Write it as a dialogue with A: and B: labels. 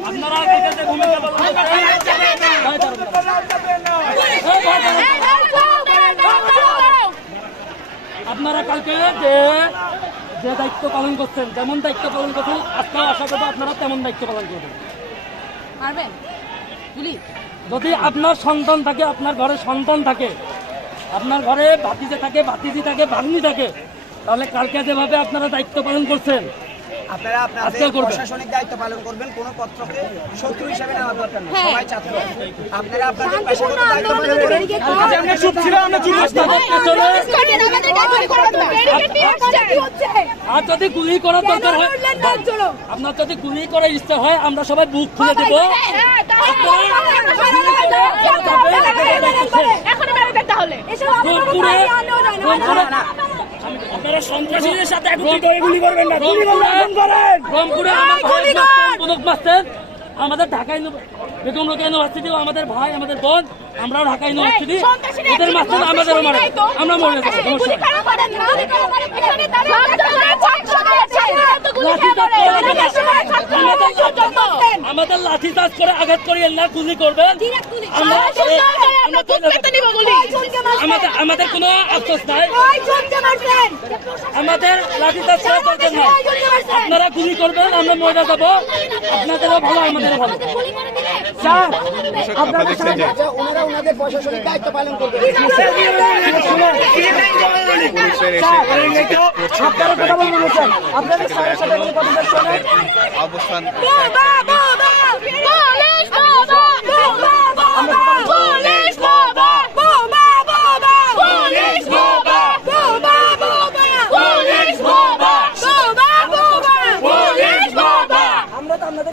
A: আপনারা। আপনারা কালকে যে যে দায়িত্ব পালন করছেন, যেমন দায়িত্ব পালন করছেন আজকেও আশা করব আপনারা তেমন দায়িত্ব পালন করবেন
B: মারবেন গুলি
A: যদি আপনার সন্তান থাকে আপনার ঘরে সন্তান থাকে আপনার ঘরে ভাতিজে থাকে ভাতিজি থাকে ভাগ্নি থাকে তাহলে কালকে যেভাবে আপনারা দায়িত্ব পালন করছেন
C: আপনারা আপনাদের প্রশাসনিক দায়িত্ব পালন করবেন কোন পত্রকে শত্রু হিসেবে নেওয়া দরকার নেই
B: হ্যাঁ।
C: সবাই ছাত্র আপনারা আপনাদের পেশাগত দায়িত্ব পালন করেন
B: ব্যারিকেড
C: আমরা চুপ ছিলাম আমরা চুপ
A: আপনাদের পেছনে
B: আমাদের গায়ে করে দেবেন। ব্যারিকেড নিয়ে আসছে। কি হচ্ছে?
A: আর যদি গুলি করার দরকার হয়? আপনার যদি গুলি করার ইচ্ছা হয় আমরা সবাই বুক খুলে দেবো
B: হ্যাঁ, এখনই ব্যারিকেড তাহলে। এসব আমাদের কোনো
A: রংপুরে
B: গাড়ি আনলেও যায় না।
A: রংপুরে আপনারা সন্ত্রাসীদের সাথে একত্রিত হয়ে গুলি করবেন না গুলি করেন রংপুরে আমার ভাই
B: গুলি কর।
A: মাস্টার, পদক মাস্টার আমাদের ঢাকা বেগম রোকেয়া ইউনিভার্সিটি আমাদের ভাই আমাদের বোন আমরাও ঢাকা ইউনিভার্সিটি ওদের মাস্টার
B: আমাদের।
A: আমরা মরে যাব সমস্যা
B: গুলি
A: নেই।
B: কারা করেন না? এখানে দাঁড়িয়ে ছাত্র করে ছাত্র এত গুলি
A: লাঠি
B: খেয়ে
A: চার্জ
B: মরে।
A: করে
B: আমাদের সময় ছাত্র আমাদের সহ্য করতেন।
A: আমাদের লাঠি চার্জ করে আঘাত করিয়েন না গুলি করবেন আমাদের আমাদের কোনো আফসোস নাই আমাদের লাঠি চার্জ করা দরকার নাই আপনারা গুলি করবেন আমরা মরে যাব আপনাদেরও ভালো আমাদেরও ভালো
C: আপনারা দেখছেন যে ওনারা ওনাদের প্রশাসনিক দায়িত্ব পালন করবেন
D: অবস্থান Period.